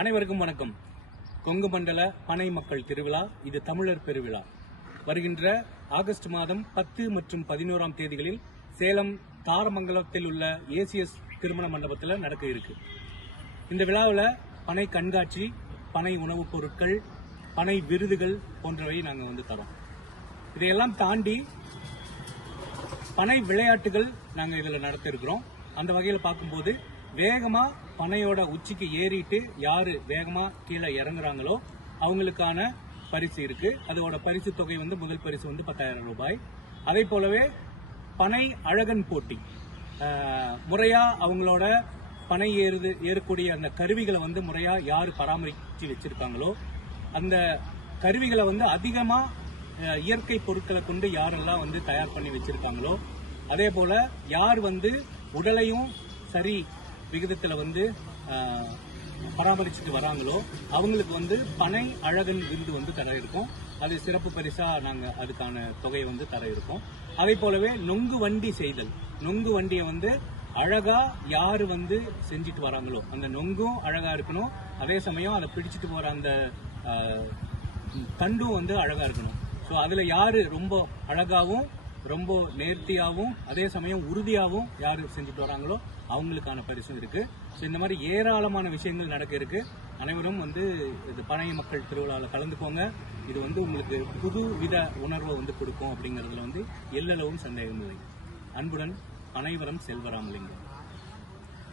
அனைவருக்கும் வணக்கம். கொங்கு மண்டல பனை மக்கள் திருவிழா இது தமிழர் பெருவிழா. வருகின்ற ஆகஸ்ட் மாதம் 10 மற்றும் 11ஆம் தேதிகளில் சேலம் தாரமங்கலத்தில் உள்ள ஏசிஎஸ் திருமண மண்டபத்தில் நடக்க இருக்கு. இந்த விழாவில் பனை கண்காட்சி, பனை உணவுப் பொருட்கள், பனை விருதுகள் போன்றவை நாங்கள் தரோம். இதையெல்லாம் தாண்டி பனை விளையாட்டுகள் நாங்கள் இதில் நடத்த இருக்கிறோம். அந்த வகையில் பார்க்கும்போது வேகமா பனையோட உச்சிக்கு ஏறிட்டு யாரு வேகமா கீழே இறங்குறாங்களோ அவங்களுக்கான பரிசு இருக்கு. அதோட பரிசு தொகை முதல் பரிசு 10,000 ரூபாய். அதே போலவே பனை அழகன் போட்டி, முறையா அவங்களோட பனை ஏறக்கூடிய அந்த கருவிகளை முறையா யாரு பராமரிச்சு வச்சிருக்காங்களோ, அந்த கருவிகளை அதிகமா இயற்கை பொருட்களை கொண்டு யாரெல்லாம் தயார் பண்ணி வச்சிருக்காங்களோ, அதே போல யார் உடலையும் சரி விகிதத்தில் பராமரிச்சுட்டு வராங்களோ அவங்களுக்கு பனை அழகன் விருது தர இருக்கும். அது சிறப்பு பரிசா நாங்கள் அதுக்கான தொகையை தர இருக்கோம். அதே போலவே நொங்கு வண்டி செய்தல், நொங்கு வண்டியை அழகா யாரு செஞ்சுட்டு வராங்களோ அந்த நொங்கும் அழகா இருக்கணும். அதே சமயம் அதை பிடிச்சிட்டு போற அந்த தண்டும் அழகா இருக்கணும். ஸோ அதுல யாரு ரொம்ப அழகாவும் ரொம்ப நேர்த்தியாகவும் அதே சமயம் உறுதியாகவும் யாரு செஞ்சுட்டு வராங்களோ அவங்களுக்கான பரிசும் இருக்கு. ஸோ இந்த மாதிரி ஏராளமான விஷயங்கள் நடக்க இருக்கு. அனைவரும் இது பனை மக்கள் திருவிழாவில் கலந்துக்கோங்க. இது உங்களுக்கு புது வித உணர்வை கொடுக்கும் அப்படிங்கறதுல எல்லளவும் சந்தேகம் இல்லை. அன்புடன் அனைவரும் செல்வராமலிங்கம்.